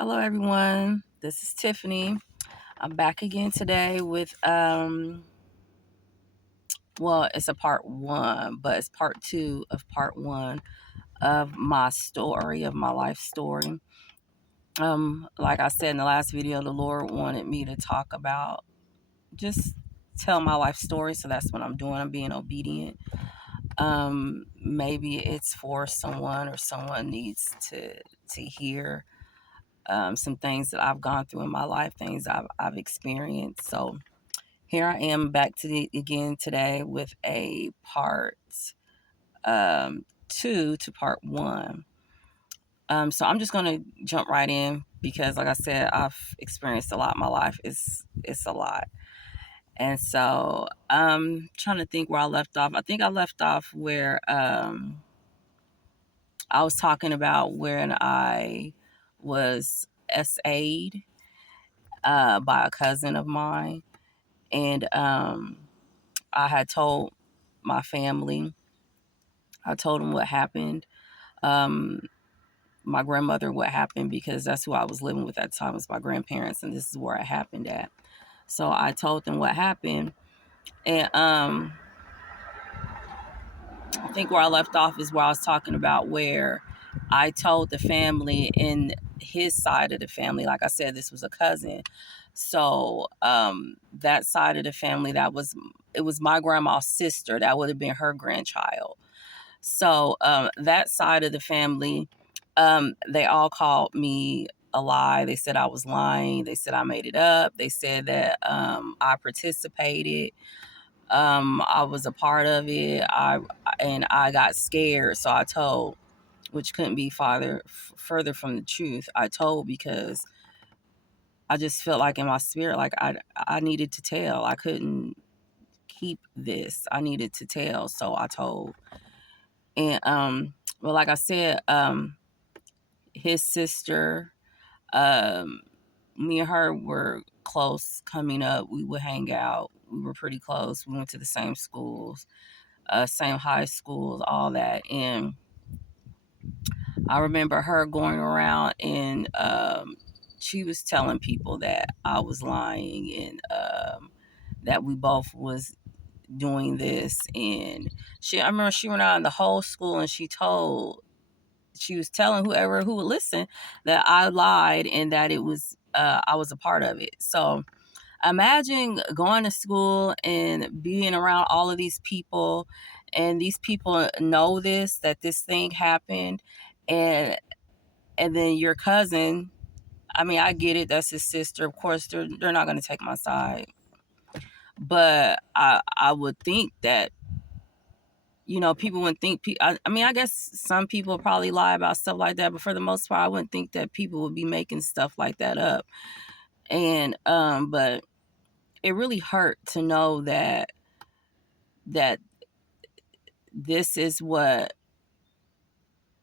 Hello, everyone. This is Tiffany. I'm back again today with well, it's a part one, but it's part two of part one of my story, of my life story. Like I said in the last video, the Lord wanted me to talk about just tell my life story, so that's what I'm doing. I'm being obedient. Maybe it's for someone, or someone needs to hear some things that I've gone through in my life, things I've experienced. So here I am back again today with a part two to part one. So I'm just gonna jump right in because, like I said, I've experienced a lot in my life. It's a lot, and so I'm trying to think where I left off. I think I left off where I was talking about when I was SA'd by a cousin of mine. And I had told my family, I told them what happened, um, my grandmother what happened, because that's who I was living with at the time, was my grandparents, and this is where it happened at. So I told them what happened. And I think where I left off is where I was talking about where I told the family in his side of the family, like I said, this was a cousin. So that side of the family, it was my grandma's sister. That would have been her grandchild. So that side of the family, they all called me a lie. They said I was lying. They said I made it up. They said that I participated. I was a part of it. I got scared, so I told, which couldn't be further from the truth. I told because I just felt like in my spirit, like I needed to tell. I couldn't keep this. I needed to tell, so I told. And well, like I said, his sister, um, me and her were close coming up. We would hang out. We were pretty close. We went to the same schools, same high schools, all that. And I remember her going around and she was telling people that I was lying, and that we both was doing this. And I remember she went out in the whole school and she was telling whoever who would listen that I lied and that it was I was a part of it. So imagine going to school and being around all of these people, and these people know that this thing happened, and then your cousin, I mean, I get it, that's his sister, of course they're not going to take my side, but I would think that, people wouldn't think, I mean, I guess some people probably lie about stuff like that, but for the most part I wouldn't think that people would be making stuff like that up. And but it really hurt to know that this is what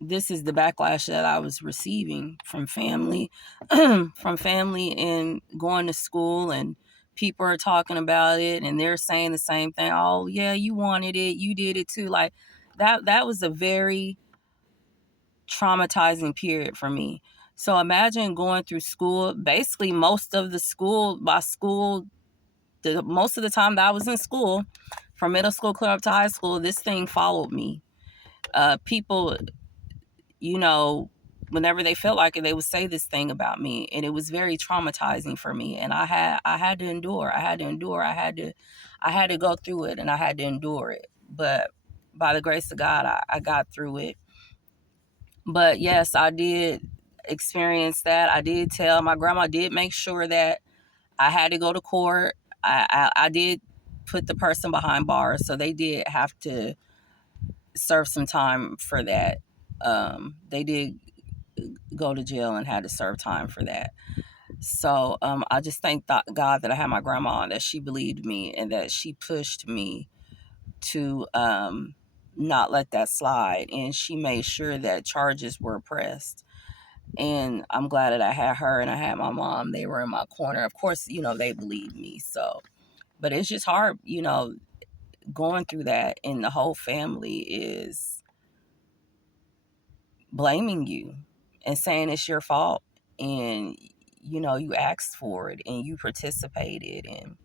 this is the backlash that I was receiving from family, from family, and going to school, and people are talking about it and they're saying the same thing. Oh yeah, you wanted it, you did it too. Like that was a very traumatizing period for me. So imagine going through school, basically most of the school, most of the time that I was in school, from middle school clear up to high school, this thing followed me. People, you know, whenever they felt like it, they would say this thing about me, and it was very traumatizing for me. And I had to endure. I had to endure. I had to go through it, and I had to endure it. But by the grace of God, I got through it. But yes, I did experience that. I did tell my grandma. Did make sure that I had to go to court. I did put the person behind bars, so they did have to serve some time for that. They did go to jail and had to serve time for that. So I just thank God that I had my grandma, and that she believed me, and that she pushed me to not let that slide. And she made sure that charges were pressed. And I'm glad that I had her and I had my mom. They were in my corner. Of course, they believed me. So, but it's just hard, going through that, and the whole family is blaming you and saying it's your fault. and you asked for it and you participated. And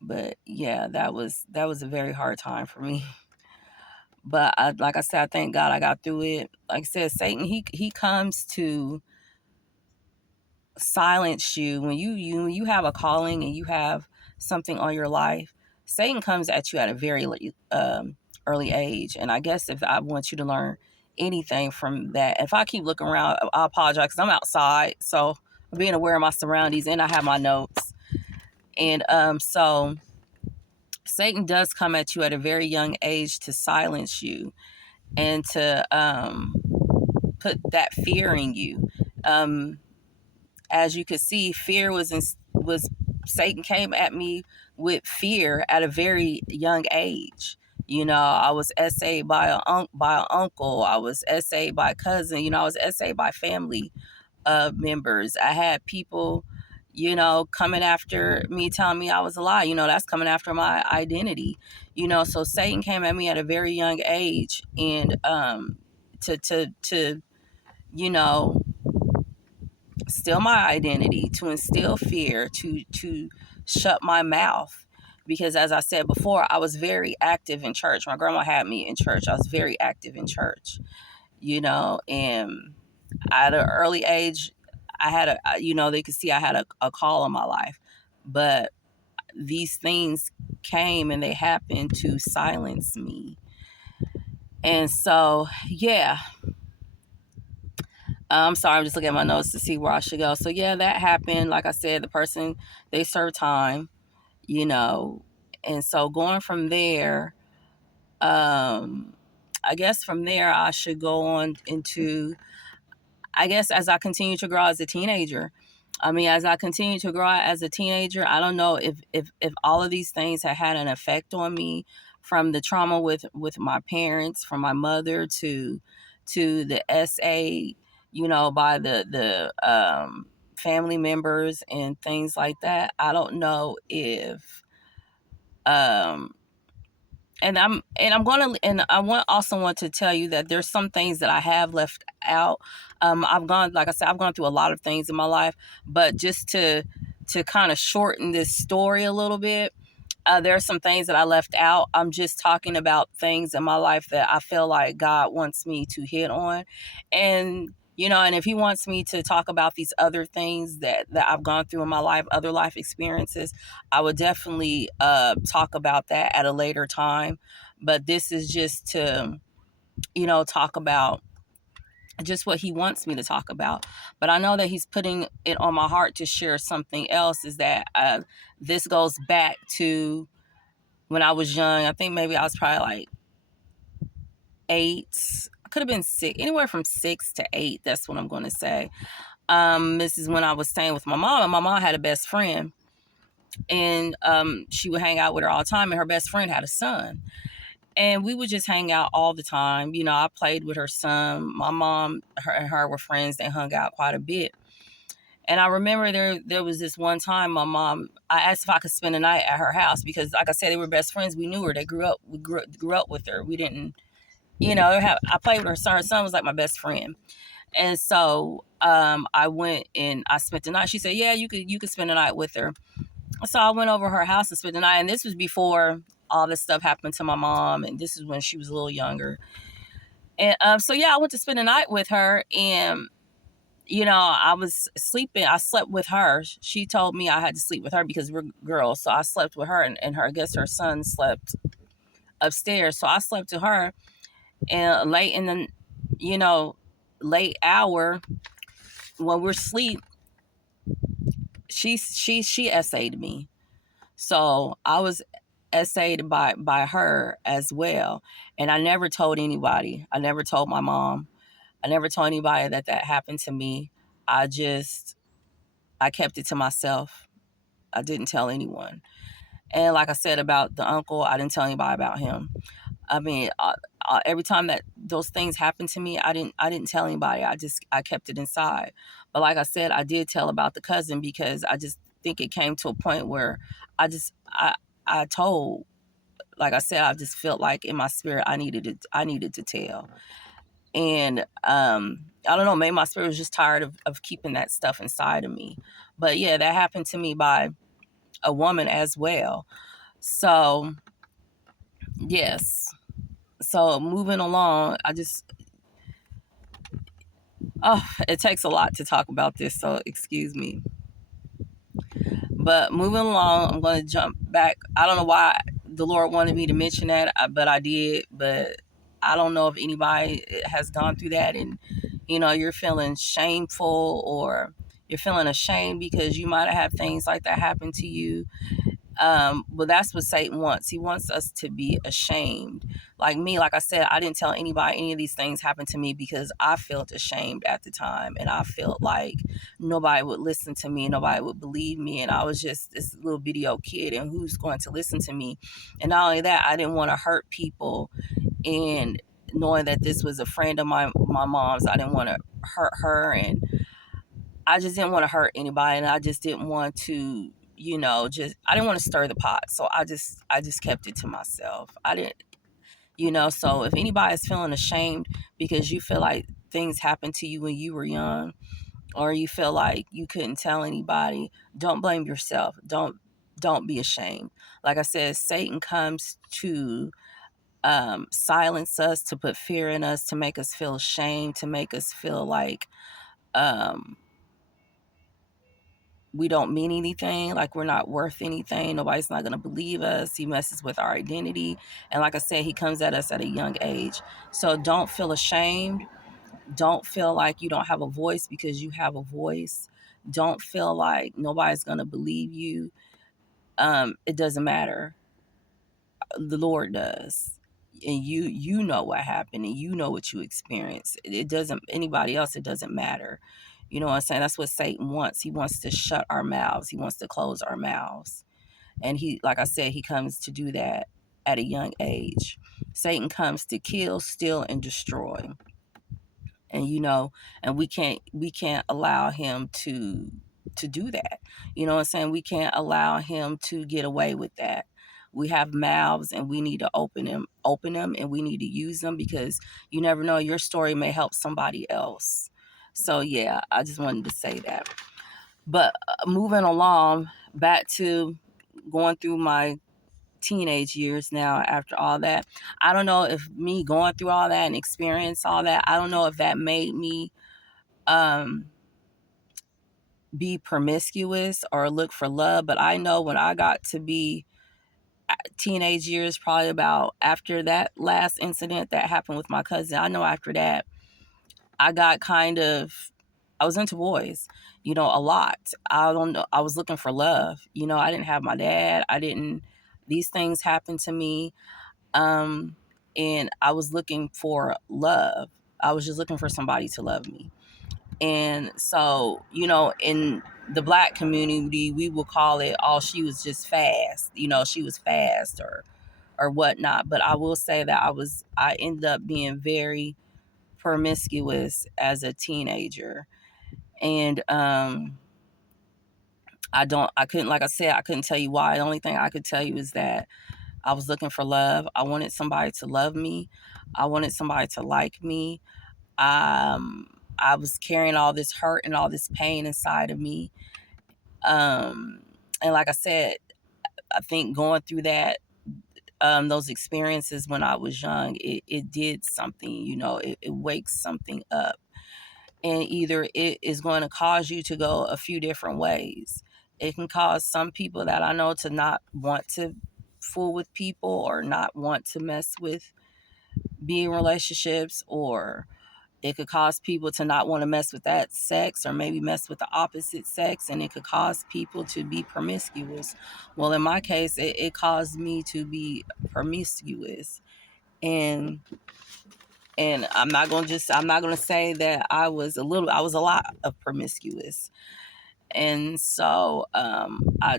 but yeah, that was a very hard time for me. But like I said, I thank God I got through it. Like I said, Satan, he comes to silence you when you have a calling and you have something on your life. Satan comes at you at a very early age. And I guess if I want you to learn anything from that, if I keep looking around, I apologize because I'm outside, so I'm being aware of my surroundings and I have my notes. And so Satan does come at you at a very young age to silence you and to put that fear in you. Um, as you could see, fear was Satan came at me with fear at a very young age. I was essayed by an uncle. I was essayed by a cousin. I was essayed by family members. I had people, coming after me, telling me I was a lie. That's coming after my identity. So Satan came at me at a very young age, and to you know steal my identity, to instill fear, to shut my mouth. Because as I said before, I was very active in church. My grandma had me in church. I was very active in church, and at an early age, I had they could see I had a call in my life. But these things came and they happened to silence me. And so, yeah, I'm sorry, I'm just looking at my notes to see where I should go. So yeah, that happened. Like I said, the person, they served time, you know. And so going from there, um, I guess from there I should go on into, I guess, as I continue to grow as a teenager. I mean, as I continue to grow as a teenager, I don't know if all of these things had had an effect on me, from the trauma with my parents, from my mother to the SA, by the family members and things like that. I don't know if um and I'm gonna and I want to tell you that there's some things that I have left out. I've gone, like I said, I've gone through a lot of things in my life, but just to kind of shorten this story a little bit, there are some things that I left out. I'm just talking about things in my life that I feel like God wants me to hit on. And and if he wants me to talk about these other things that I've gone through in my life, other life experiences, I would definitely talk about that at a later time. But this is just to, talk about just what he wants me to talk about. But I know that he's putting it on my heart to share something else, is that this goes back to when I was young. I think maybe I was probably like 8. I could have been 6, anywhere from 6 to 8. That's what I'm going to say. This is when I was staying with my mom, and my mom had a best friend, and she would hang out with her all the time. And her best friend had a son, and we would just hang out all the time. I played with her son. My mom, and her were friends. They hung out quite a bit. And I remember there was this one time my mom, I asked if I could spend a night at her house because, like I said, they were best friends. We knew her. They grew up. We grew up with her. We didn't, I played with her son. Her son was like my best friend. And so I went and I spent the night. She said, "Yeah, you could spend the night with her." So I went over her house and spent the night. And this was before all this stuff happened to my mom. And this is when she was a little younger. And so yeah, I went to spend the night with her, and I was sleeping. I slept with her. She told me I had to sleep with her because we're girls. So I slept with her, and her, I guess her son slept upstairs. So I slept to her, and late in the, you know, late hour when we're asleep, she essayed me. So I was essayed by her as well. And I never told anybody. I never told my mom. I never told anybody that happened to me. I kept it to myself. I didn't tell anyone. And like I said about the uncle, I didn't tell anybody about him. I mean, every time that those things happened to me, I didn't tell anybody. I kept it inside. But like I said, I did tell about the cousin because I just think it came to a point where I told. Like I said, I just felt like in my spirit I needed to tell. And I don't know, maybe my spirit was just tired of keeping that stuff inside of me. But yeah, that happened to me by a woman as well. So yes. So moving along, oh, it takes a lot to talk about this, so excuse me. But moving along, I'm going to jump back. I don't know why the Lord wanted me to mention that, but I did. But I don't know if anybody has gone through that and, you're feeling shameful, or you're feeling ashamed because you might have had things like that happen to you. But that's what Satan wants. He wants us to be ashamed. Like me, like I said, I didn't tell anybody any of these things happened to me because I felt ashamed at the time, and I felt like nobody would listen to me, nobody would believe me, and I was just this little bitty old kid, and who's going to listen to me? And not only that, I didn't want to hurt people, and knowing that this was a friend of my mom's, I didn't want to hurt her, and I just didn't want to hurt anybody, and I just didn't want to, I didn't want to stir the pot. So I just kept it to myself. I didn't, so if anybody is feeling ashamed because you feel like things happened to you when you were young, or you feel like you couldn't tell anybody, don't blame yourself. Don't be ashamed. Like I said, Satan comes to silence us, to put fear in us, to make us feel ashamed, to make us feel like um, we don't mean anything, like we're not worth anything. Nobody's not going to believe us. He messes with our identity. And like I said, he comes at us at a young age. So don't feel ashamed. Don't feel like you don't have a voice, because you have a voice. Don't feel like nobody's going to believe you. It doesn't matter. The Lord does. And you know what happened, and you know what you experienced. It doesn't, anybody else, it doesn't matter. You know what I'm saying? That's what Satan wants. He wants to shut our mouths. He wants to close our mouths. And he, like I said, he comes to do that at a young age. Satan comes to kill, steal, and destroy. And and we can't allow him to do that. You know what I'm saying? We can't allow him to get away with that. We have mouths, and we need to open them, and we need to use them, because you never know, your story may help somebody else. So yeah, I just wanted to say that. But moving along, back to going through my teenage years now, after all that, I don't know if me going through all that and experience all that, I don't know if that made me um be promiscuous or look for love. But I know when I got to be teenage years, probably about after that last incident that happened with my cousin, I know after that I got I was into boys, a lot. I don't know, I was looking for love. I didn't have my dad. These things happened to me. um and I was looking for love. I was just looking for somebody to love me. And so, in the Black community, we will call it, oh, she was just fast. She was fast, or whatnot. But I will say that I ended up being very promiscuous as a teenager. And I couldn't, like I said, I couldn't tell you why. The only thing I could tell you is that I was looking for love. I wanted somebody to love me. I wanted somebody to like me. Um, I was carrying all this hurt and all this pain inside of me. Um, and like I said, I think going through those experiences when I was young, it did something. It wakes something up, and either it is going to cause you to go a few different ways. It can cause some people that I know to not want to fool with people, or not want to mess with, be in relationships, or it could cause people to not want to mess with that sex, or maybe mess with the opposite sex, and it could cause people to be promiscuous. Well, in my case, it caused me to be promiscuous. And I'm not gonna say that I was a lot of promiscuous. And so I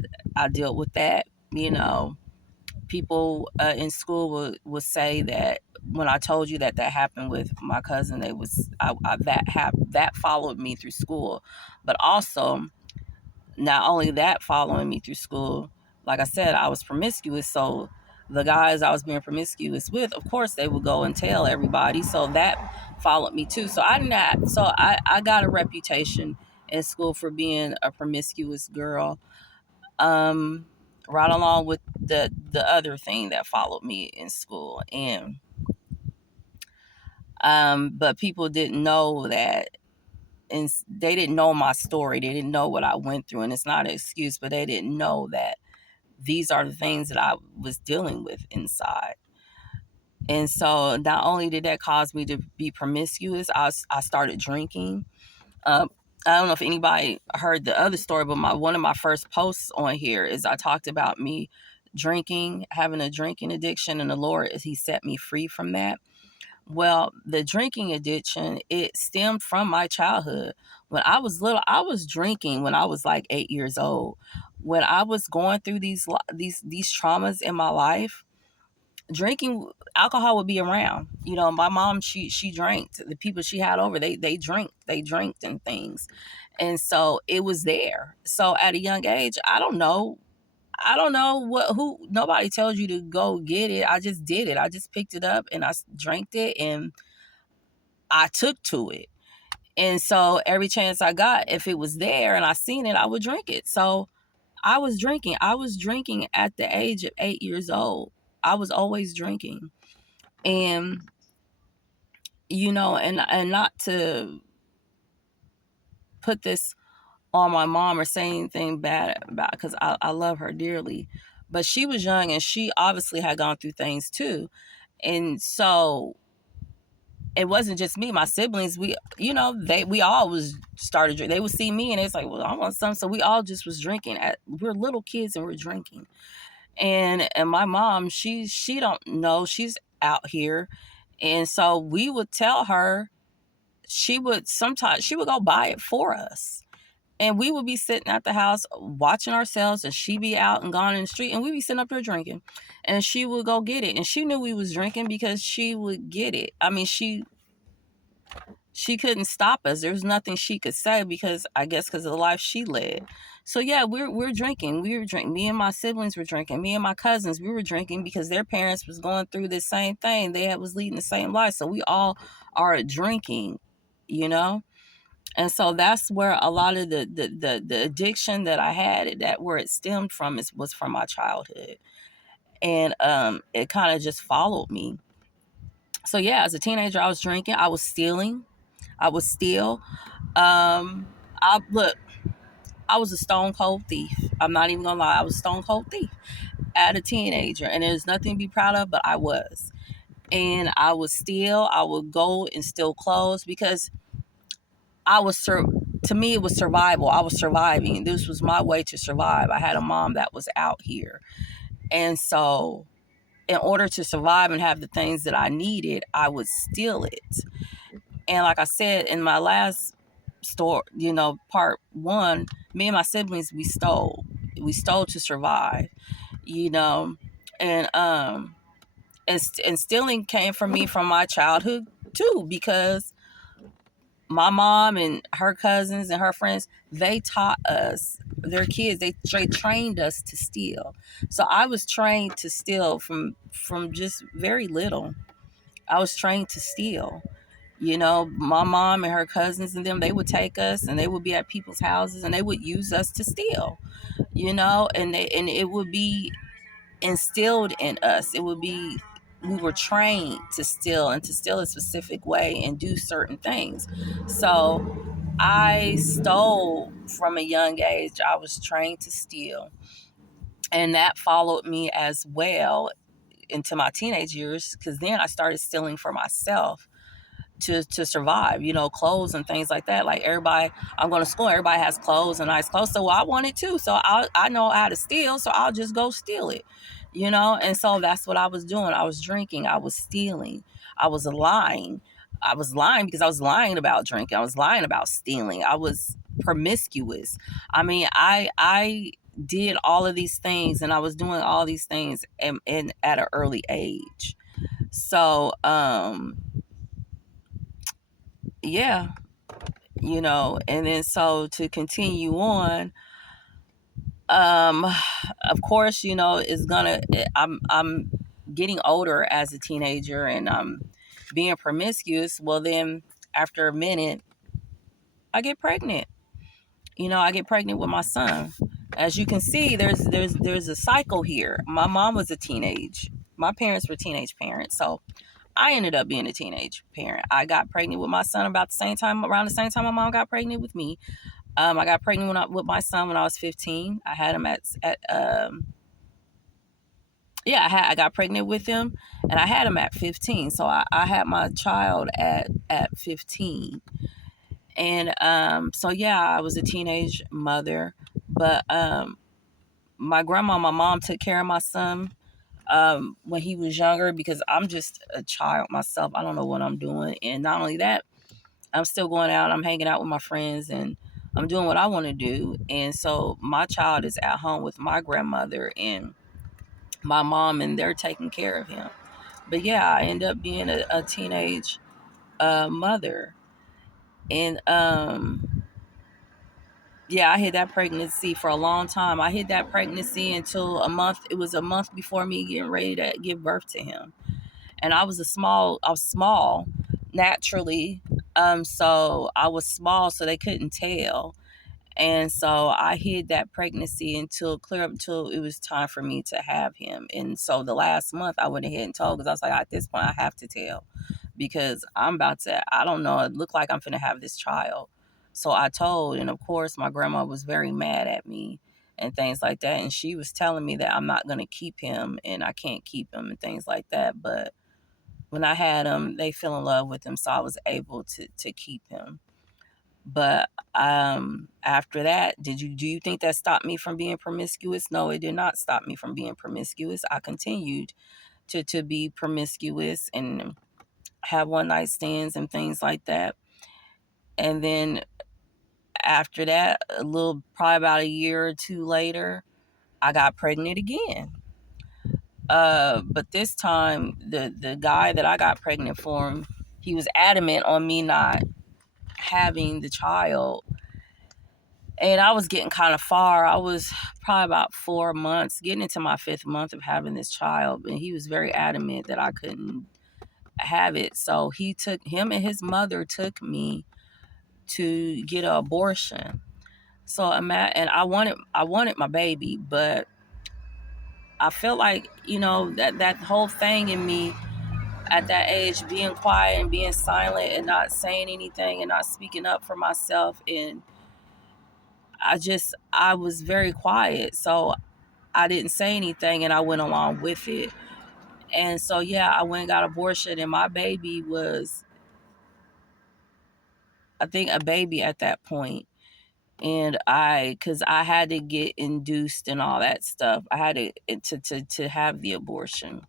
dealt with that. People in school would say that when I told you that happened with my cousin, that followed me through school. But also, not only that following me through school, like I said, I was promiscuous, so the guys I was being promiscuous with, of course they would go and tell everybody. So that followed me too. So I got a reputation in school for being a promiscuous girl. Um right along with the other thing that followed me in school. And but people didn't know that, and they didn't know my story. They didn't know what I went through, and it's not an excuse, but they didn't know that these are the things that I was dealing with inside. And so not only did that cause me to be promiscuous, I started drinking. Um, I don't know if anybody heard the other story, but one of my first posts on here is I talked about me drinking, having a drinking addiction, and the Lord, He set me free from that. Well, the drinking addiction, it stemmed from my childhood. When I was little, I was drinking when I was like 8 years old. When I was going through these traumas in my life, drinking alcohol would be around. You know, my mom, she drank. The people she had over, they drank and things. And so it was there. So at a young age, I don't know what who nobody tells you to go get it. I just did it. I just picked it up and I drank it, and I took to it. And so every chance I got, if it was there and I seen it, I would drink it. So I was drinking. I was drinking at the age of 8 years old. I was always drinking. And and not to put this on my mom or say anything bad about, because I love her dearly. But she was young and she obviously had gone through things too. And so it wasn't just me, my siblings, we all was started drinking. They would see me and it's like, well, I want some. So we all just was drinking. We're little kids and we're drinking. And my mom, she don't know, she's out here. And so we would tell her, sometimes she would go buy it for us. And we would be sitting at the house watching ourselves, and she'd be out and gone in the street, and we'd be sitting up there drinking. And she would go get it. And she knew we was drinking because she would get it. I mean, she couldn't stop us. There was nothing she could say, because I guess because of the life she led. So yeah, we're drinking. We were drinking. Me and my siblings were drinking. Me and my cousins, we were drinking because their parents was going through the same thing. They was leading the same life. So we all are drinking, you know? And so that's where a lot of the addiction that I had, that where it stemmed from, was from my childhood. And it kind of just followed me. So yeah, as a teenager, I was drinking, I was stealing, I would steal. I look, I was a stone cold thief. I'm not even gonna lie, I was a stone cold thief as a teenager, and there's nothing to be proud of, but I was. And I would steal. I would go and steal clothes because to me, it was survival. I was surviving. This was my way to survive. I had a mom that was out here. And so in order to survive and have the things that I needed, I would steal it. And like I said in my last story, part one, me and my siblings, we stole. We stole to survive, you know. And and stealing came from me from my childhood too, because my mom and her cousins and her friends, they taught us, their kids, they trained us to steal. So I was trained to steal from just very little. I was trained to steal. My mom and her cousins and them, they would take us and they would be at people's houses and they would use us to steal, and it would be instilled in us. It would be, we were trained to steal, and to steal a specific way and do certain things. So I stole from a young age. I was trained to steal. And that followed me as well into my teenage years, because then I started stealing for myself to survive, clothes and things like that. Like everybody, I'm going to school, everybody has clothes and nice clothes. So I want it too. So I know how to steal. So I'll just go steal it, And so that's what I was doing. I was drinking. I was stealing. I was lying. I was lying because I was lying about drinking. I was lying about stealing. I was promiscuous. I mean, I did all of these things, and I was doing all these things at an early age. So, yeah, and then so to continue on, um of course, it's gonna, I'm getting older as a teenager and being promiscuous, well then after a minute I get pregnant. I get pregnant with my son. As you can see, there's a cycle here. My mom was a teenage. My parents were teenage parents, so I ended up being a teenage parent. I got pregnant with my son about the same time, around the same time my mom got pregnant with me. I got pregnant with my son when I was 15. I had him yeah, I got pregnant with him, and I had him at 15. So I had my child at 15. And so yeah, I was a teenage mother, but my mom took care of my son when he was younger, because I'm just a child myself. I don't know what I'm doing, and not only that, I'm still going out. I'm hanging out with my friends, and I'm doing what I want to do. And so my child is at home with my grandmother and my mom, and they're taking care of him. But yeah, I end up being a teenage mother, and yeah, I hid that pregnancy for a long time. I hid that pregnancy until a month. It was a month before me getting ready to give birth to him. And I was small naturally. So I was small, so they couldn't tell. And so I hid that pregnancy until it was time for me to have him. And so the last month I went ahead and told, because I was like, at this point I have to tell, because I don't know, it looked like I'm finna have this child. So I told, and of course my grandma was very mad at me and things like that. And she was telling me that I'm not gonna keep him and I can't keep him and things like that. But when I had him, they fell in love with him, so I was able to keep him. But after that, do you think that stopped me from being promiscuous? No, it did not stop me from being promiscuous. I continued to be promiscuous and have one night stands and things like that. And then after that, probably about a year or two later, I got pregnant again. But this time, the guy that I got pregnant for, he was adamant on me not having the child. And I was getting kind of far. I was probably about 4 months, getting into my fifth month of having this child. And he was very adamant that I couldn't have it. So him and his mother took me to get an abortion. So and I wanted my baby, but I felt like, that whole thing in me at that age, being quiet and being silent and not saying anything and not speaking up for myself. And I was very quiet. So I didn't say anything and I went along with it. And so, yeah, I went and got abortion, and my baby was, I think, a baby at that point. And because I had to get induced and all that stuff, I had to have the abortion.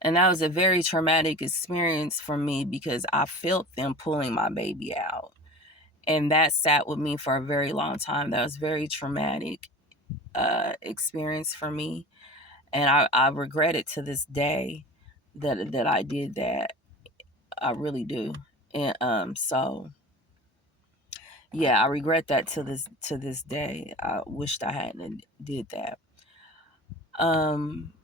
And that was a very traumatic experience for me, because I felt them pulling my baby out. And that sat with me for a very long time. That was very traumatic experience for me. And I regret it to this day that I did that. I really do. And so yeah, I regret that to this day. I wished I hadn't did that. Um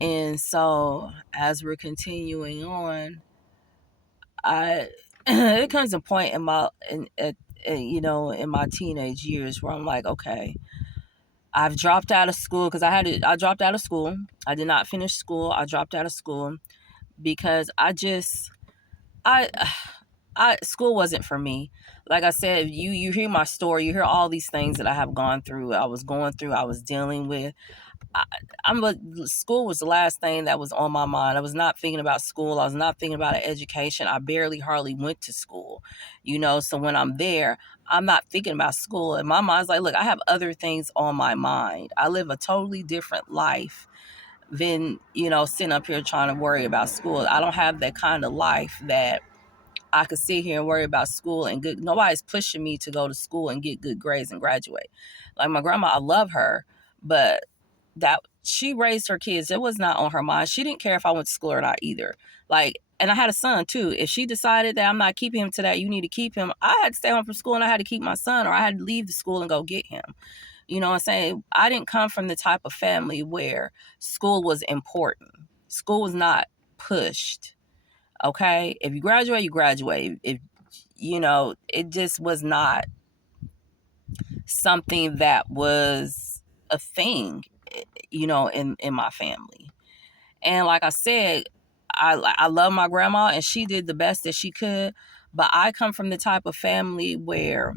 and so as we're continuing on, I it comes a point in my in my teenage years where I'm like, okay, I've dropped out of school, because I dropped out of school. I did not finish school. I dropped out of school because I school wasn't for me. Like I said, you hear my story, you hear all these things that I have gone through, I was dealing with. I, School was the last thing that was on my mind. I was not thinking about school. I was not thinking about an education. I hardly went to school, So when I'm there, I'm not thinking about school. And my mind's like, look, I have other things on my mind. I live a totally different life than, sitting up here trying to worry about school. I don't have that kind of life that I could sit here and worry about school and good. Nobody's pushing me to go to school and get good grades and graduate. Like my grandma, I love her, but that she raised her kids. It was not on her mind. She didn't care if I went to school or not either. Like, and I had a son too. If she decided that I'm not keeping him to that, you need to keep him, I had to stay home from school and I had to keep my son, or I had to leave the school and go get him. You know what I'm saying? I didn't come from the type of family where school was important. School was not pushed. Okay? If you graduate, you graduate. If you know, it just was not something that was a thing, you know, in my family. And like I said, I love my grandma and she did the best that she could, but I come from the type of family where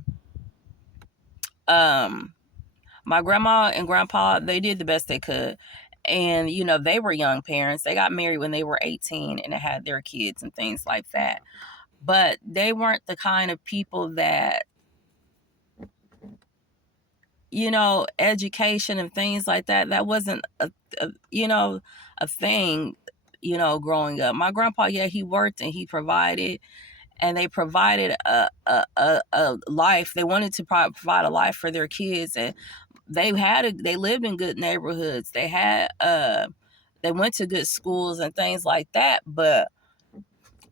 um my grandma and grandpa, they did the best they could. And you know, they were young parents. They got married when they were 18 and they had their kids and things like that. But they weren't the kind of people that, you know, education and things like that, that wasn't you know, a thing, you know, growing up. My grandpa, yeah, he worked and he provided, and they provided a life. They wanted to provide a life for their kids, and they lived in good neighborhoods. They had they went to good schools and things like that. But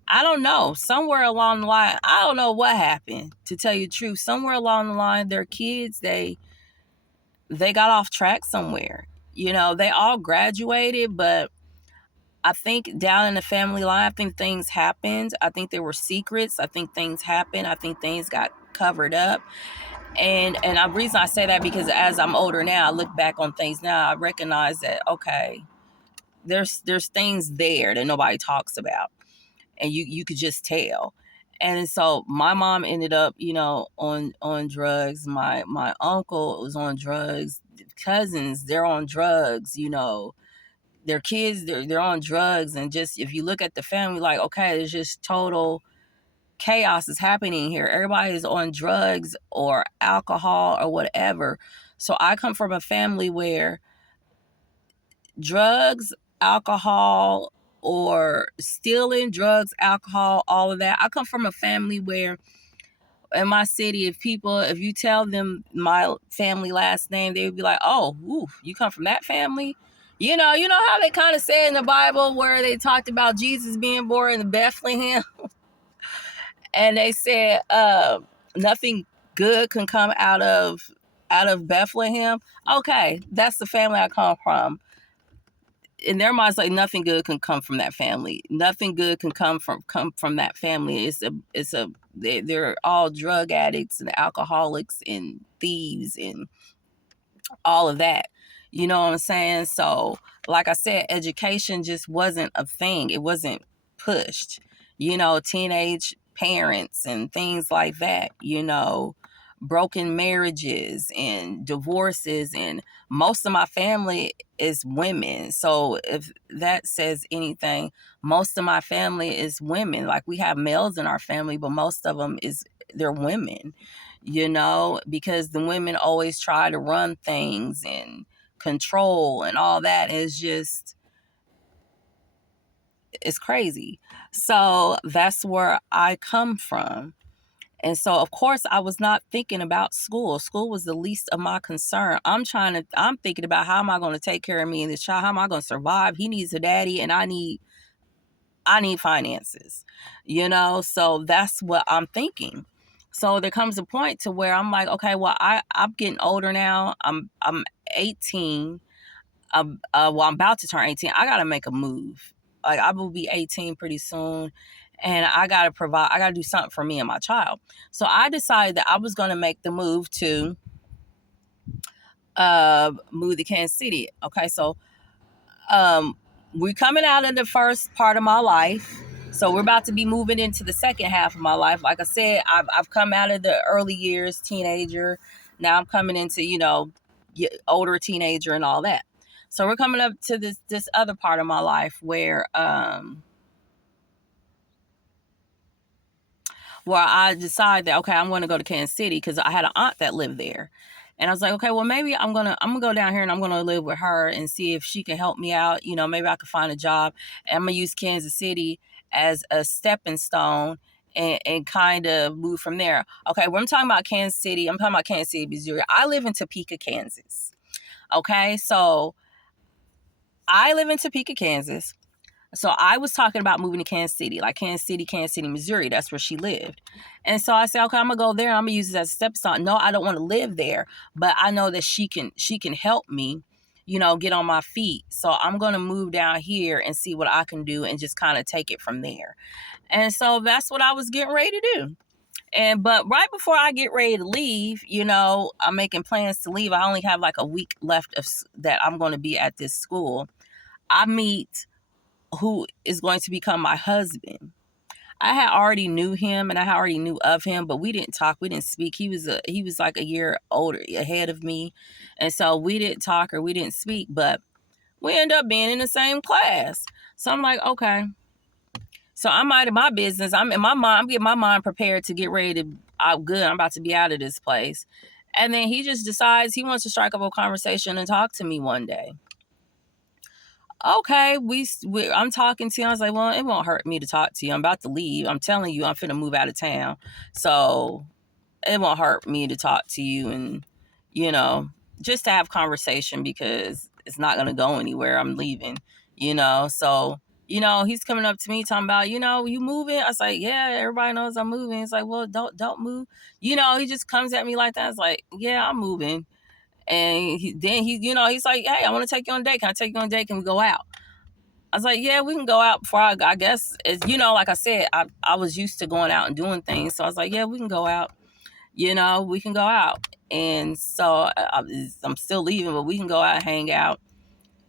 I don't know, somewhere along the line, I don't know what happened, to tell you the truth. Somewhere along the line, their kids, they got off track somewhere. You know, they all graduated, but I think down in the family line, I think things happened. I think there were secrets. I think things happened. I think things got covered up. And the reason I say that, because as I'm older now, I look back on things now, I recognize that, okay, there's things there that nobody talks about, and you could just tell. And so my mom ended up, you know, on drugs. My uncle was on drugs. Cousins, they're on drugs. You know, their kids, they're on drugs. And just, if you look at the family, like, okay, there's just total chaos is happening here. Everybody is on drugs or alcohol or whatever. So I come from a family where drugs, alcohol, or stealing, drugs, alcohol, all of that. I come from a family where in my city, if you tell them my family last name, they would be like, oh, ooh, you come from that family? You know how they kind of say in the Bible where they talked about Jesus being born in Bethlehem? And they said nothing good can come out of Bethlehem. Okay, that's the family I come from. In their minds, like, nothing good can come from that family. Nothing good can come from that family. They're all drug addicts and alcoholics and thieves and all of that. You know what I'm saying? So, like I said, education just wasn't a thing. It wasn't pushed. You know, teenage parents and things like that, you know, broken marriages and divorces. And most of my family is women. So, if that says anything, most of my family is women. Like, we have males in our family, but most of them they're women, you know, because the women always try to run things and control and all that. Is just, it's crazy. So that's where I come from. And so, of course, I was not thinking about school. School was the least of my concern. I'm thinking about, how am I going to take care of me and this child? How am I going to survive? He needs a daddy and I need finances, you know? So that's what I'm thinking. So there comes a point to where I'm like, okay, well, I'm getting older now. I'm 18. Well, I'm about to turn 18. I got to make a move. Like, I will be 18 pretty soon. And I got to do something for me and my child. So I decided that I was going to make the move to move to Kansas City. Okay, so um, we're coming out of the first part of my life. So we're about to be moving into the second half of my life. Like I said, I've come out of the early years, teenager. Now I'm coming into, you know, older teenager and all that. So we're coming up to this other part of my life where I decided that, okay, I'm going to go to Kansas City because I had an aunt that lived there. And I was like, okay, well, maybe I'm gonna go down here and I'm gonna live with her and see if she can help me out. You know, maybe I could find a job. And I'm gonna use Kansas City as a stepping stone and kind of move from there. Okay, when I'm talking about Kansas City, I'm talking about Kansas City, Missouri. I live in Topeka, Kansas. Okay, so I live in Topeka, Kansas. So I was talking about moving to Kansas City, Missouri. That's where she lived. And so I said, okay, I'm gonna go there. I'm gonna use it as a stepping stone. No, I don't want to live there, but I know that she can help me, get on my feet. So I'm gonna move down here and see what I can do and just kind of take it from there. And so that's what I was getting ready to do. But right before I get ready to leave, I'm making plans to leave. I only have like a week left that I'm going to be at this school. I meet who is going to become my husband. I had already knew him and I already knew of him, but we didn't talk. We didn't speak. He was like a year older ahead of me. And so we didn't talk or we didn't speak, but we ended up being in the same class. So I'm like, okay. So I'm out of my business. I'm in my mind. I'm getting my mind prepared to get ready to out good. I'm about to be out of this place. And then he just decides he wants to strike up a conversation and talk to me one day. Okay, I'm talking to you. I was like, well, it won't hurt me to talk to you. I'm about to leave. I'm telling you, I'm finna move out of town. So it won't hurt me to talk to you and, you know, just to have conversation because it's not going to go anywhere. I'm leaving, So, he's coming up to me talking about, you moving? I was like, yeah, everybody knows I'm moving. He's like, well, don't move. He just comes at me like that. I was like, yeah, I'm moving. And he's like, hey, I want to take you on a date. Can I take you on a date? Can we go out? I was like, yeah, we can go out before I guess, like I said, I was used to going out and doing things. So I was like, yeah, we can go out. We can go out. And so I'm still leaving, but we can go out and hang out.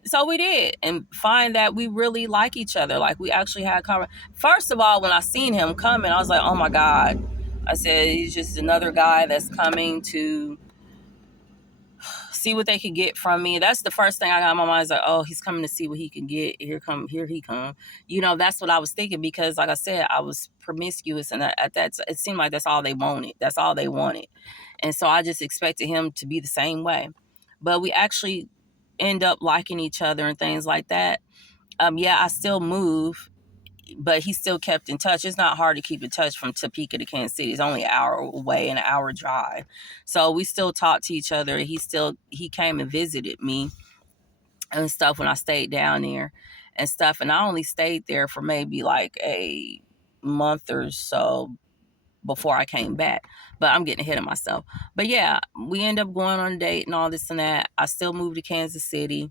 So we did and find that we really like each other. Like we actually had First of all, when I seen him coming, I was like, oh my God. I said, he's just another guy that's coming to see what they could get from me. That's the first thing I got in my mind is like, oh, he's coming to see what he can get. Here he come. That's what I was thinking because like I said, I was promiscuous and at that, it seemed like that's all they wanted. That's all they wanted. And so I just expected him to be the same way. But we actually end up liking each other and things like that. Yeah, I still move, but he still kept in touch. It's not hard to keep in touch from Topeka to Kansas City. It's only an hour away, an hour drive. So we still talk to each other. He came and visited me and stuff when I stayed down there and stuff. And I only stayed there for maybe like a month or so before I came back. But I'm getting ahead of myself. But yeah, we end up going on a date and all this and that. I still moved to Kansas City.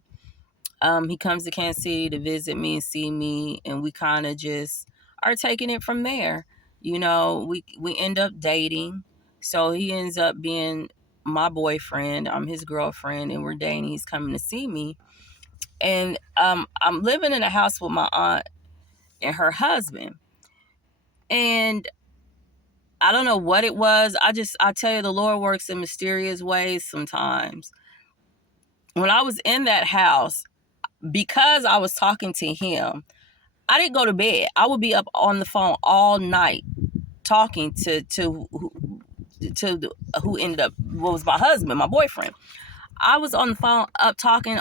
He comes to Kansas City to visit me and see me, and we kind of just are taking it from there. We end up dating. So he ends up being my boyfriend. I'm his girlfriend, and we're dating. He's coming to see me. And I'm living in a house with my aunt and her husband. And I don't know what it was. I tell you, the Lord works in mysterious ways sometimes. When I was in that house, because I was talking to him, I didn't go to bed. I would be up on the phone all night talking to who ended up was my husband, my boyfriend. I was on the phone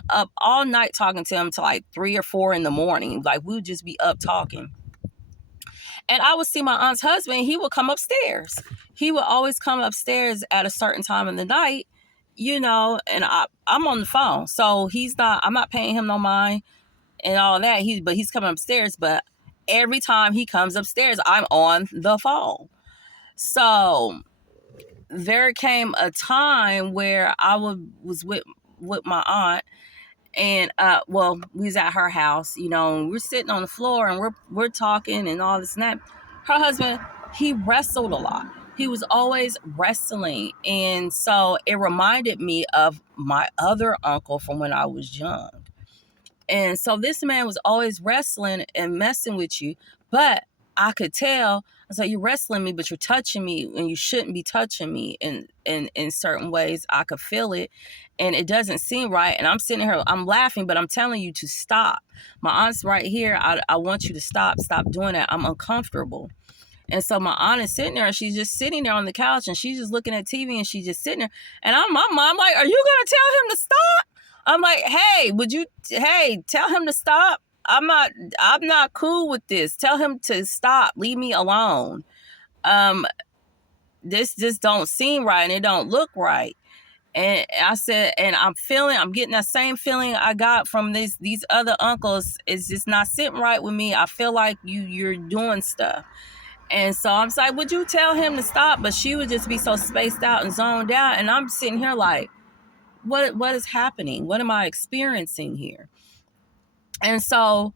up all night talking to him till like 3 or 4 in the morning. Like we would just be up talking. And I would see my aunt's husband. He would come upstairs. He would always come upstairs at a certain time in the night, and I'm on the phone. So I'm not paying him no mind and all that. But he's coming upstairs. But every time he comes upstairs, I'm on the phone. So there came a time where I was with my aunt, and we was at her house, and we're sitting on the floor and we're talking and all this and that. Her husband, he wrestled a lot. He was always wrestling, and so it reminded me of my other uncle from when I was young. And so this man was always wrestling and messing with you, but I could tell. I was like, you're wrestling me, but you're touching me and you shouldn't be touching me in certain ways. I could feel it and it doesn't seem right. And I'm sitting here, I'm laughing, but I'm telling you to stop. My aunt's right here. I want you to stop doing that. I'm uncomfortable. And so my aunt is sitting there and she's just sitting there on the couch and she's just looking at TV and she's just sitting there. And I'm like, are you going to tell him to stop? I'm like, hey, tell him to stop. I'm not cool with this. Tell him to stop. Leave me alone. This just don't seem right and it don't look right. And I said, and I'm getting that same feeling I got from these other uncles. It's just not sitting right with me. I feel like you're doing stuff. And so I'm like, would you tell him to stop? But she would just be so spaced out and zoned out. And I'm sitting here like, what is happening? What am I experiencing here? And so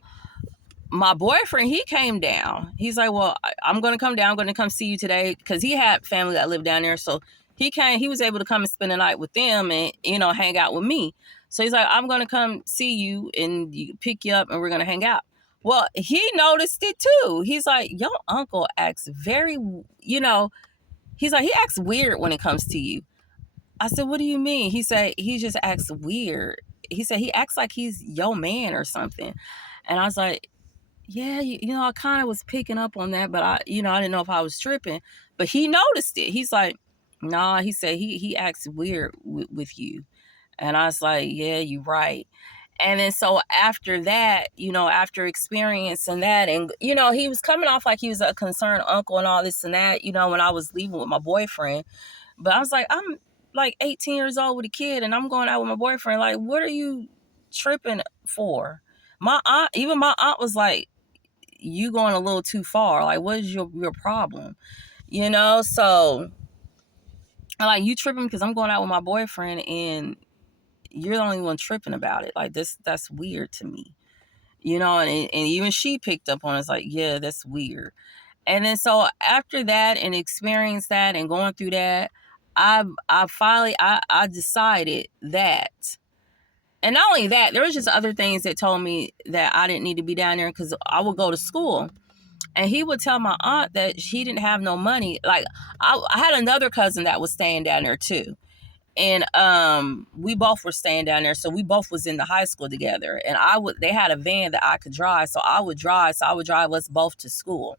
my boyfriend, he came down. He's like, well, I'm going to come down. I'm going to come see you today, because he had family that lived down there. So he came, he was able to come and spend the night with them and, hang out with me. So he's like, I'm going to come see you and pick you up and we're going to hang out. Well, he noticed it too. He's like, your uncle acts very, he's like, he acts weird when it comes to you. I said, what do you mean? He said, he just acts weird. He said, he acts like he's your man or something. And I was like, yeah, I kind of was picking up on that, but I didn't know if I was tripping. But he noticed it. He's like, nah, he said he acts weird with you. And I was like, yeah, you're right. And then so after that, after experiencing that, and, he was coming off like he was a concerned uncle and all this and that, when I was leaving with my boyfriend. But I was like, I'm like 18 years old with a kid and I'm going out with my boyfriend. Like, what are you tripping for? Even my aunt was like, you going a little too far. Like, what is your problem? So I'm like, you tripping because I'm going out with my boyfriend and you're the only one tripping about it. Like, that's weird to me. And even she picked up on it. It's like, yeah, that's weird. And then so after that and experience that and going through that, I finally I decided that. And not only that, there was just other things that told me that I didn't need to be down there, because I would go to school and he would tell my aunt that she didn't have no money. Like, I had another cousin that was staying down there too. And we both were staying down there, so we both was in the high school together. And they had a van that I could drive, so I would drive us both to school.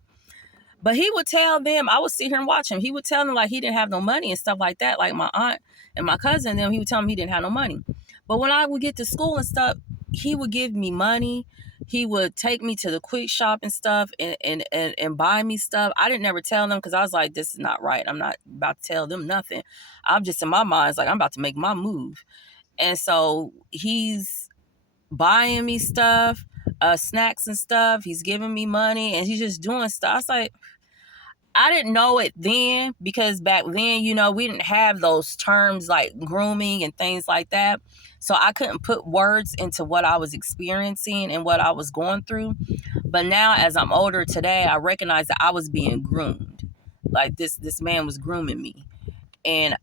But he would tell them, I would sit here and watch him. He would tell them like he didn't have no money and stuff like that. Like my aunt and my cousin, them, he would tell them he didn't have no money. But when I would get to school and stuff, he would give me money. He would take me to the quick shop and stuff and buy me stuff. I didn't never tell them, because I was like, this is not right. I'm not about to tell them nothing. I'm just in my mind, it's like, I'm about to make my move. And so he's buying me stuff, snacks and stuff. He's giving me money and he's just doing stuff. I was like, I didn't know it then, because back then, we didn't have those terms like grooming and things like that. So I couldn't put words into what I was experiencing and what I was going through. But now, as I'm older today, I recognize that I was being groomed. Like this man was grooming me. And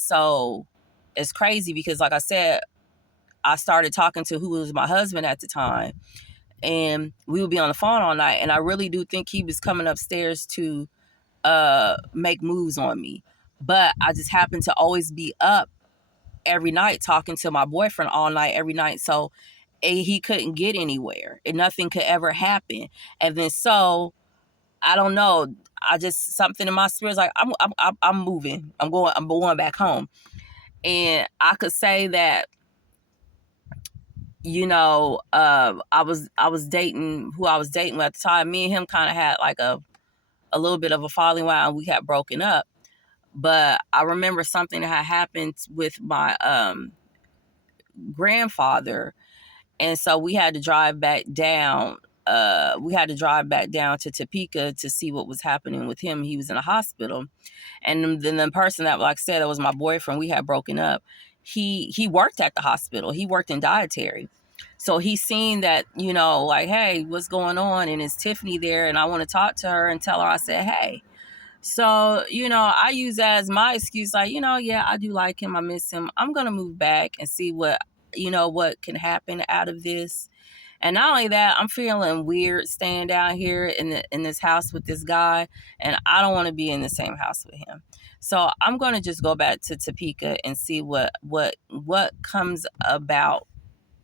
so it's crazy because, like I said, I started talking to who was my husband at the time, and we would be on the phone all night. And I really do think he was coming upstairs to make moves on me. But I just happened to always be up every night talking to my boyfriend all night, every night. So he couldn't get anywhere and nothing could ever happen. And then so I don't know. I just, something in my spirit's like, I'm moving. I'm going back home. And I could say that, I was dating who I was dating at the time. Me and him kind of had like a little bit of a falling out, and we had broken up. But I remember something that had happened with my grandfather. And so we had to drive back down. We had to drive back down to Topeka to see what was happening with him. He was in a hospital. And then the person that, like I said, that was my boyfriend, we had broken up. He worked at the hospital. He worked in dietary. So he seen that, like, hey, what's going on? And is Tiffany there? And I want to talk to her and tell her, I said, hey. So, I use that as my excuse, like, yeah, I do like him. I miss him. I'm going to move back and see what can happen out of this. And not only that, I'm feeling weird staying down here in this house with this guy, and I don't want to be in the same house with him. So I'm going to just go back to Topeka and see what comes about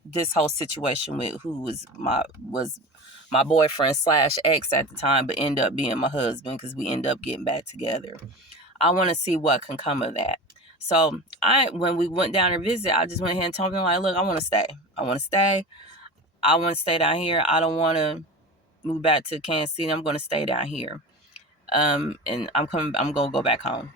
this whole situation with who was my boyfriend / ex at the time, but end up being my husband, because we end up getting back together. I want to see what can come of that. So when we went down to visit, I just went ahead and told him, like, look, I want to stay. I want to stay. I want to stay down here. I don't want to move back to Kansas City. I'm going to stay down here. And I'm going to go back home.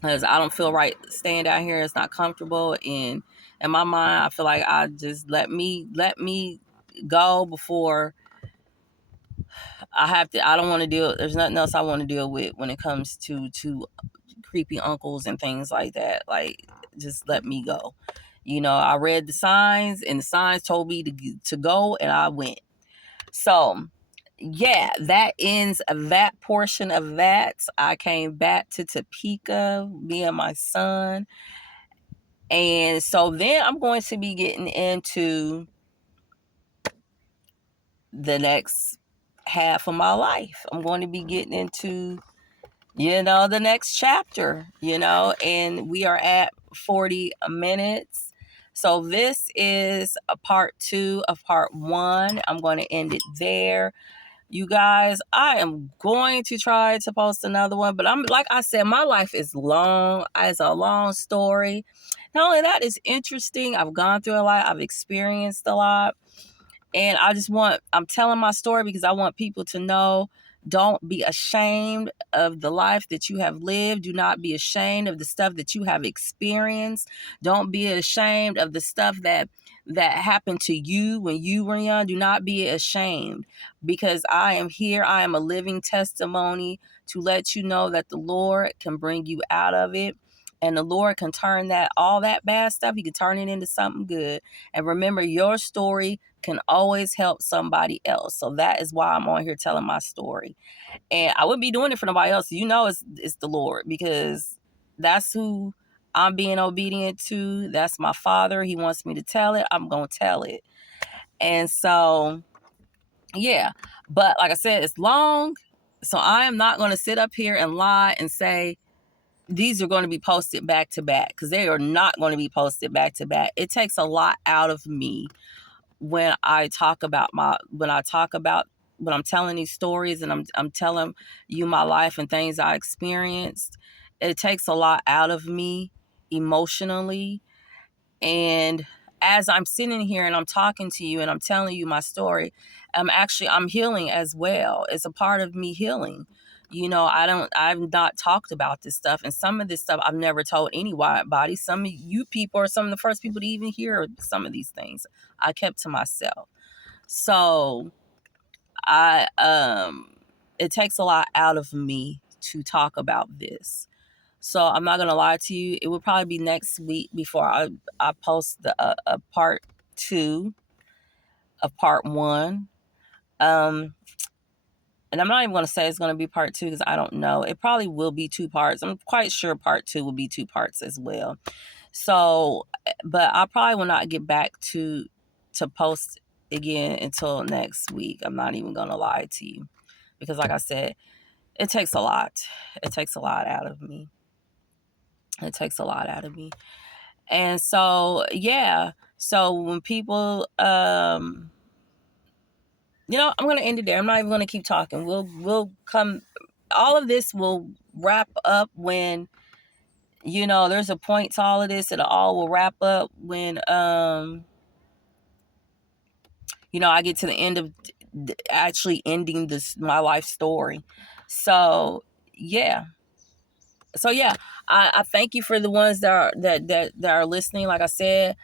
because I don't feel right staying down here. It's not comfortable. And in my mind, I feel like I just let me go before I have to. I don't want to deal. There's nothing else I want to deal with when it comes to creepy uncles and things like that. Like, just let me go. I read the signs, and the signs told me to go, and I went. So, yeah, that ends that portion of that. I came back to Topeka, me and my son. And so then I'm going to be getting into the next half of my life. I'm going to be getting into, the next chapter, and we are at 40 minutes. So this is a part 2 of part 1. I'm going to end it there. You guys, I am going to try to post another one, but I'm like I said, my life is long. It's a long story. Not only that, it's interesting. I've gone through a lot. I've experienced a lot. And I'm telling my story because I want people to know, don't be ashamed of the life that you have lived. Do not be ashamed of the stuff that you have experienced. Don't be ashamed of the stuff that happened to you when you were young. Do not be ashamed, because I am here. I am a living testimony to let you know that the Lord can bring you out of it. And the Lord can turn all that bad stuff, He can turn it into something good. And remember, your story can always help somebody else. So that is why I'm on here telling my story. And I wouldn't be doing it for nobody else. It's the Lord, because that's who I'm being obedient to. That's my Father. He wants me to tell it. I'm going to tell it. And so, yeah. But like I said, it's long. So I am not going to sit up here and lie and say these are going to be posted back to back, because they are not going to be posted back to back. It takes a lot out of me when I'm telling these stories, and I'm telling you my life and things I experienced. It takes a lot out of me emotionally. And as I'm sitting here and I'm talking to you and I'm telling you my story, I'm healing as well. It's a part of me healing. I've not talked about this stuff, and some of this stuff I've never told anybody. Some of you people are some of the first people to even hear some of these things. I kept to myself. So it takes a lot out of me to talk about this. So I'm not gonna lie to you. It will probably be next week before I post the part 2 of part 1. And I'm not even going to say it's going to be part 2 because I don't know. It probably will be 2 parts. I'm quite sure part 2 will be 2 parts as well. So, but I probably will not get back to post again until next week. I'm not even going to lie to you, because like I said, it takes a lot. It takes a lot out of me. It takes a lot out of me. And so, yeah. So when people, I'm going to end it there. I'm not even going to keep talking. We'll come, all of this will wrap up when, there's a point to all of this. It all will wrap up when, I get to the end of actually ending my life story. So, yeah. I thank you for the ones that are listening. Like I said,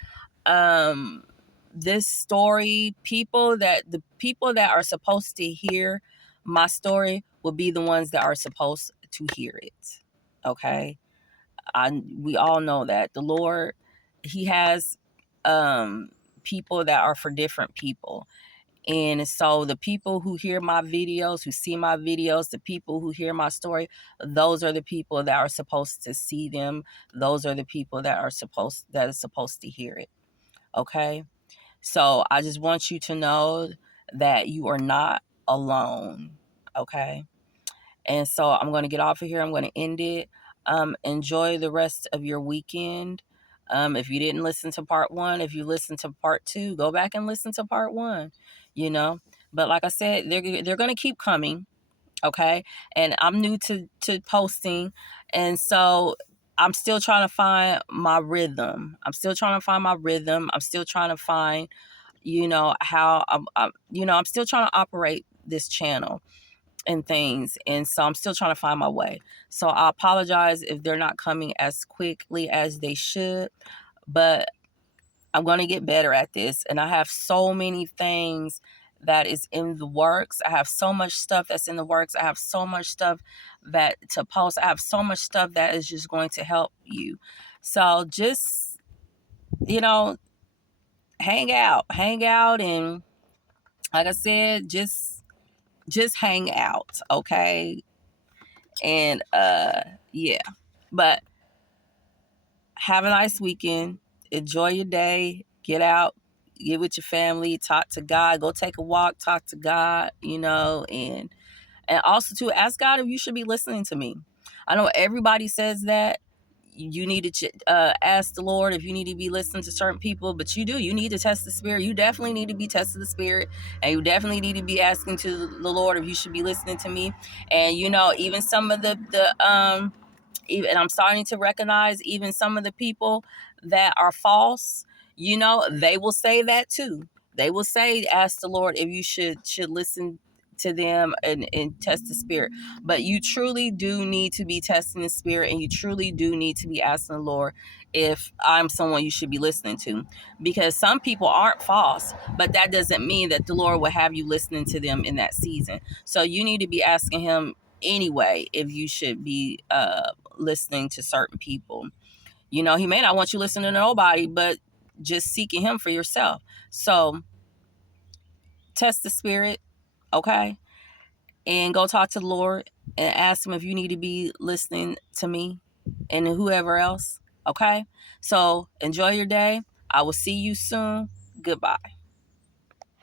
this story, the people that are supposed to hear my story will be the ones that are supposed to hear it. Okay. We all know that the Lord, He has people that are for different people. And so the people who hear my videos, who see my videos, the people who hear my story, those are the people that are supposed to see them. Those are the people that are supposed to hear it. Okay? So I just want you to know that you are not alone. Okay? And so I'm going to get off of here. I'm going to end it. Enjoy the rest of your weekend. If you didn't listen to part 1, if you listened to part 2, go back and listen to part 1, But like I said, they're going to keep coming, okay? And I'm new to posting, and so I'm still trying to find my rhythm. I'm still trying to find, how I'm still trying to operate this channel. and things. And so I'm still trying to find my way. So I apologize if they're not coming as quickly as they should, but I'm going to get better at this. And I have so many things that is in the works. I have so much stuff that's in the works. I have so much stuff that to post. I have so much stuff that is just going to help you. So just, you know, hang out. And like I said, just hang out. Okay. And, yeah, but have a nice weekend. Enjoy your day. Get out, get with your family, talk to God, go take a walk, talk to God, and also to ask God if you should be listening to me. I know everybody says that you need to ask the Lord if you need to be listening to certain people, but you do. You need to test the spirit. You definitely need to be testing the spirit, and you definitely need to be asking to the Lord if you should be listening to me. And even some of the even I'm starting to recognize even some of the people that are false, they will say that too. They will say, ask the Lord if you should listen to them and test the spirit. But you truly do need to be testing the spirit, and you truly do need to be asking the Lord if I'm someone you should be listening to. Because some people aren't false, but that doesn't mean that the Lord will have you listening to them in that season. So you need to be asking him anyway if you should be listening to certain people. He may not want you listening to nobody, but just seeking him for yourself. So test the spirit, okay? And go talk to the Lord and ask him if you need to be listening to me and whoever else, okay? So enjoy your day. I will see you soon. Goodbye.